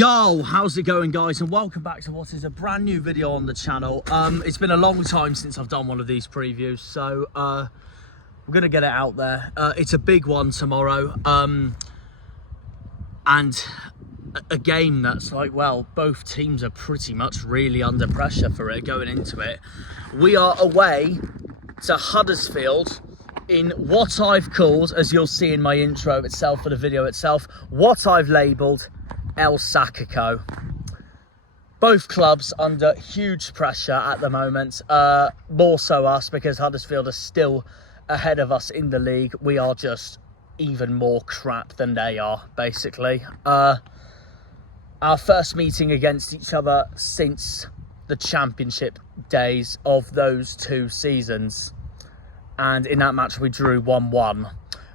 Yo, how's it going, guys, and welcome back to what is a brand new video on the channel. It's been a long time since I've done one of these previews, so we're gonna get it out there. It's a big one tomorrow, and a game that's like, well, both teams are pretty much really under pressure for it going into it. We are away to Huddersfield in what I've called, as you'll see in my intro itself for the video itself, what I've labelled El Sackico. Both clubs under huge pressure at the moment, more so us because Huddersfield are still ahead of us in the league. We are just even more crap than they are, basically. Our first meeting against each other since the championship days of those two seasons, and in that match we drew 1-1.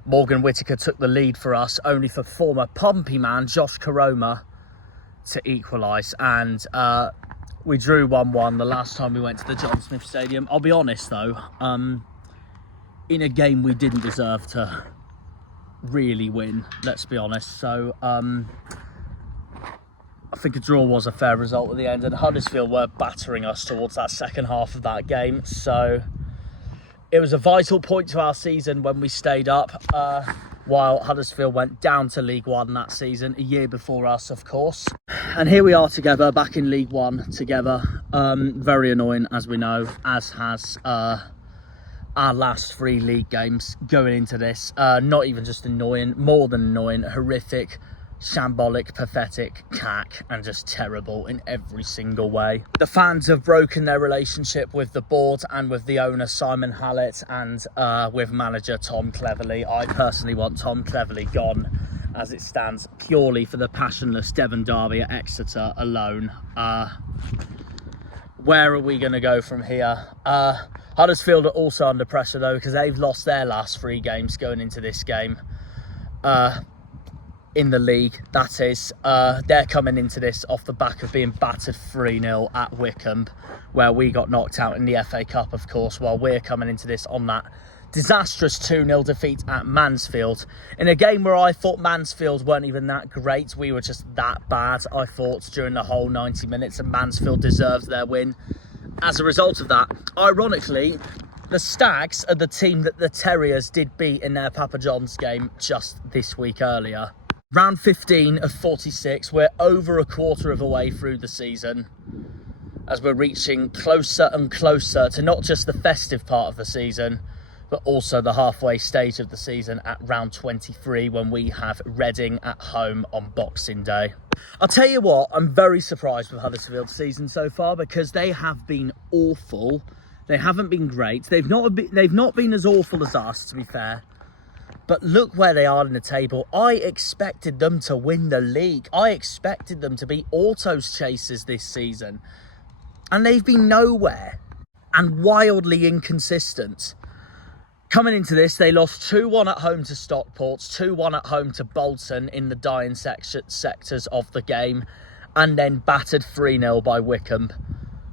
Morgan Whittaker took the lead for us, only for former Pompey man Josh Karoma to equalise. And we drew 1-1 the last time we went to the John Smith Stadium. I'll be honest though, in a game we didn't deserve to really win, let's be honest. So I think a draw was a fair result at the end, and Huddersfield were battering us towards that second half of that game. So it was a vital point to our season when we stayed up, while Huddersfield went down to League One that season, a year before us, of course. And here we are together, back in League One together. Very annoying, as we know, as has our last three league games going into this. Not even just annoying, more than annoying, horrific, shambolic, pathetic, cack, and just terrible in every single way. The fans have broken their relationship with the board and with the owner Simon Hallett, and with manager Tom Cleverley. I personally want Tom Cleverley gone as it stands, purely for the passionless Devon derby at Exeter alone. Where are we going to go from here? Huddersfield are also under pressure though, because they've lost their last three games going into this game. In the league, that is. They're coming into this off the back of being battered 3-0 at Wycombe, where we got knocked out in the FA Cup, of course, while we're coming into this on that disastrous 2-0 defeat at Mansfield, in a game where I thought Mansfield weren't even that great. We were just that bad, I thought, during the whole 90 minutes, and Mansfield deserved their win. As a result of that, ironically, the Stags are the team that the Terriers did beat in their Papa John's game just this week earlier. Round 15 of 46, we're over a quarter of a way through the season, as we're reaching closer and closer to not just the festive part of the season, but also the halfway stage of the season at round 23, when we have Reading at home on Boxing Day. I'll tell you what, I'm very surprised with Huddersfield's season so far, because they have been awful. They haven't been great. They've not been as awful as us, to be fair. But look where they are in the table. I expected them to win the league. I expected them to be autos chasers this season. And they've been nowhere. And wildly inconsistent. Coming into this, they lost 2-1 at home to Stockport, 2-1 at home to Bolton in the dying sectors of the game, and then battered 3-0 by Wycombe.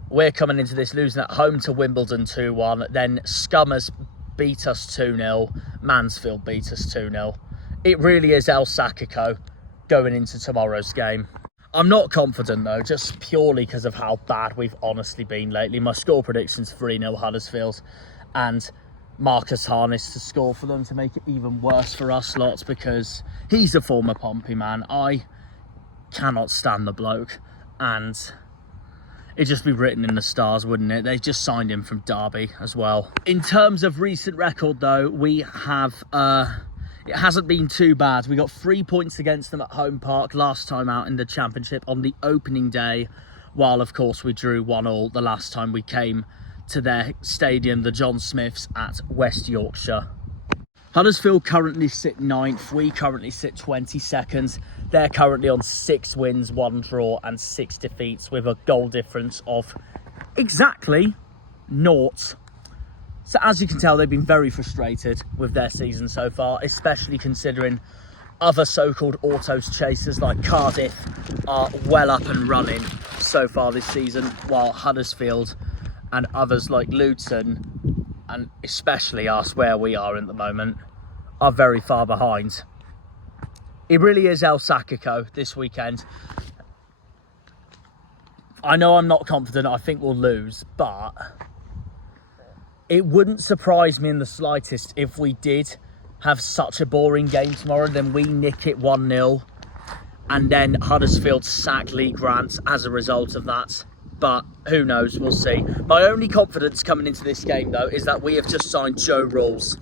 We're coming into this losing at home to Wimbledon 2-1, then Scummers beat us 2-0, Mansfield beat us 2-0. It really is El Sackico going into tomorrow's game. I'm not confident though, just purely because of how bad we've honestly been lately. My score prediction's 3-0 Huddersfield, and Marcus Harness to score for them to make it even worse for us lots, because he's a former Pompey man. I cannot stand the bloke, and it'd just be written in the stars, wouldn't it? They've just signed him from Derby as well. In terms of recent record though, we have, it hasn't been too bad. We got 3 points against them at Home Park last time out in the Championship on the opening day, while of course we drew 1-1 the last time we came to their stadium, the John Smiths at West Yorkshire. Huddersfield currently sit 9th, we currently sit 22nd. They're currently on 6 wins, 1 draw and 6 defeats, with a goal difference of exactly 0. So as you can tell, they've been very frustrated with their season so far, especially considering other so-called autos chasers like Cardiff are well up and running so far this season, while Huddersfield and others like Luton, and especially us where we are at the moment, are very far behind. It really is El Sackico this weekend. I know I'm not confident. I think we'll lose, but it wouldn't surprise me in the slightest if we did have such a boring game tomorrow, then we nick it 1-0, and then Huddersfield sack Lee Grant as a result of that. But who knows, we'll see. My only confidence coming into this game, though, is that we have just signed Joe Ralls,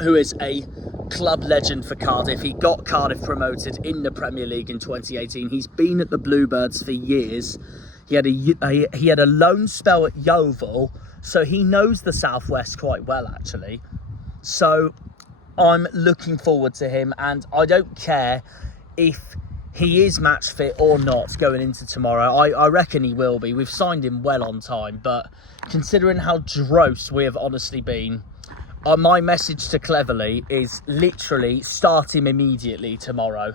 who is a club legend for Cardiff. He got Cardiff promoted in the Premier League in 2018. He's been at the Bluebirds for years. He had a loan spell at Yeovil, so he knows the Southwest quite well, actually. So I'm looking forward to him, and I don't care if he is match fit or not going into tomorrow. I reckon he will be. We've signed him well on time, but considering how gross we have honestly been, my message to Cleverley is literally start him immediately tomorrow,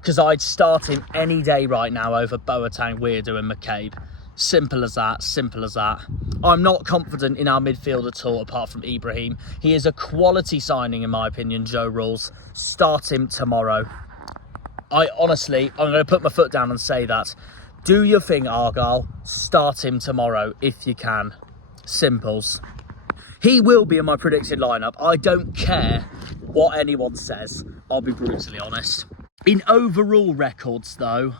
because I'd start him any day right now over Boateng, Weirdo and McCabe. Simple as that, simple as that. I'm not confident in our midfield at all, apart from Ibrahim. He is a quality signing, in my opinion, Joe Ralls. Start him tomorrow. I'm going to put my foot down and say that. Do your thing, Argyle. Start him tomorrow, if you can. Simples. He will be in my predicted lineup. I don't care what anyone says. I'll be brutally honest. In overall records, though,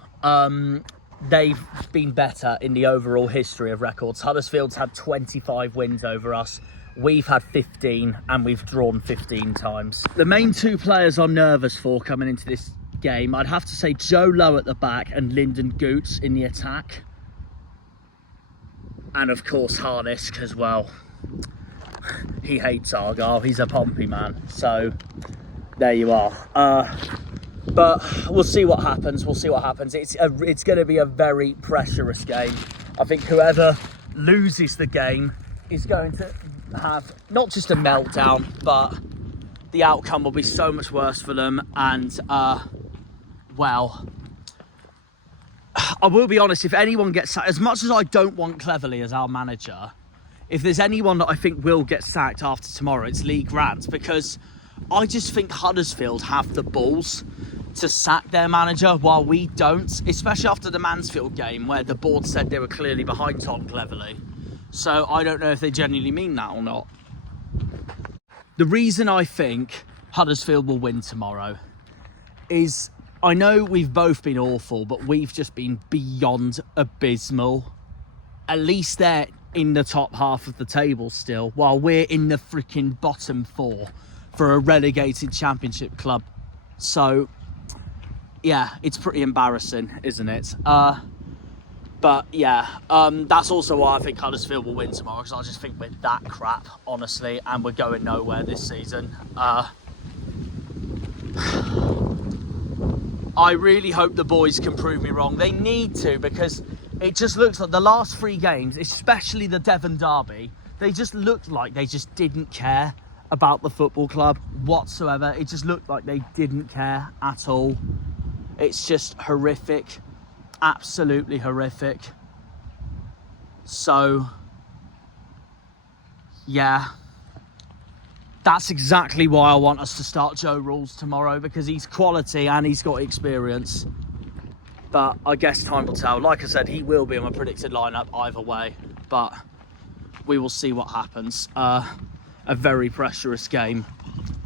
they've been better in the overall history of records. Huddersfield's had 25 wins over us. We've had 15, and we've drawn 15 times. The main two players I'm nervous for coming into this game, I'd have to say Joe Lowe at the back and Lyndon Goots in the attack. And, of course, Harnisk as well. He hates Argyle. He's a Pompey man. So, there you are. But we'll see what happens. We'll see what happens. It's going to be a very pressurous game. I think whoever loses the game is going to have not just a meltdown, but the outcome will be so much worse for them. And, well, I will be honest, if anyone gets sacked, as much as I don't want Cleverley as our manager, if there's anyone that I think will get sacked after tomorrow, it's Lee Grant, because I just think Huddersfield have the balls to sack their manager while we don't, especially after the Mansfield game where the board said they were clearly behind Tom Cleverley. So I don't know if they genuinely mean that or not. The reason I think Huddersfield will win tomorrow is, I know we've both been awful, but we've just been beyond abysmal. At least they're in the top half of the table still, while we're in the freaking bottom four for a relegated championship club. So, yeah, it's pretty embarrassing, isn't it? But, yeah, that's also why I think Huddersfield will win tomorrow, because I just think we're that crap, honestly, and we're going nowhere this season. I really hope the boys can prove me wrong. They need to, because it just looks like the last 3 games, especially the Devon derby, they just looked like they just didn't care about the football club whatsoever. It just looked like they didn't care at all. It's just horrific. Absolutely horrific. So, yeah. That's exactly why I want us to start Joe Ralls tomorrow, because he's quality and he's got experience. But I guess time will tell. Like I said, he will be in my predicted lineup either way. But we will see what happens. A very pressurous game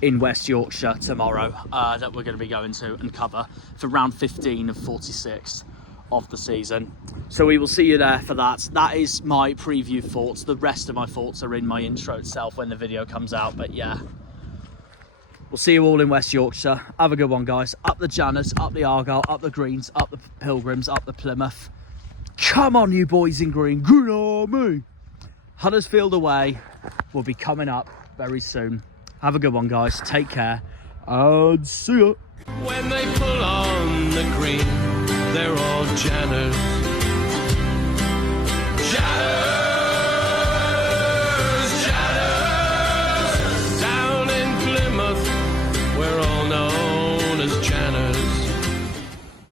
in West Yorkshire tomorrow that we're going to be going to and cover for round 15 of 46 of the season. So we will see you there for that. That is my preview thoughts. The rest of my thoughts are in my intro itself when the video comes out. But yeah, we'll see you all in West Yorkshire. Have a good one, guys. Up the Janners, up the Argyle, up the Greens, up the Pilgrims, up the Plymouth. Come on, you boys in green. Green Army. Huddersfield away will be coming up very soon. Have a good one, guys. Take care and see ya. When they pull on the green, they're all Janners. Janners!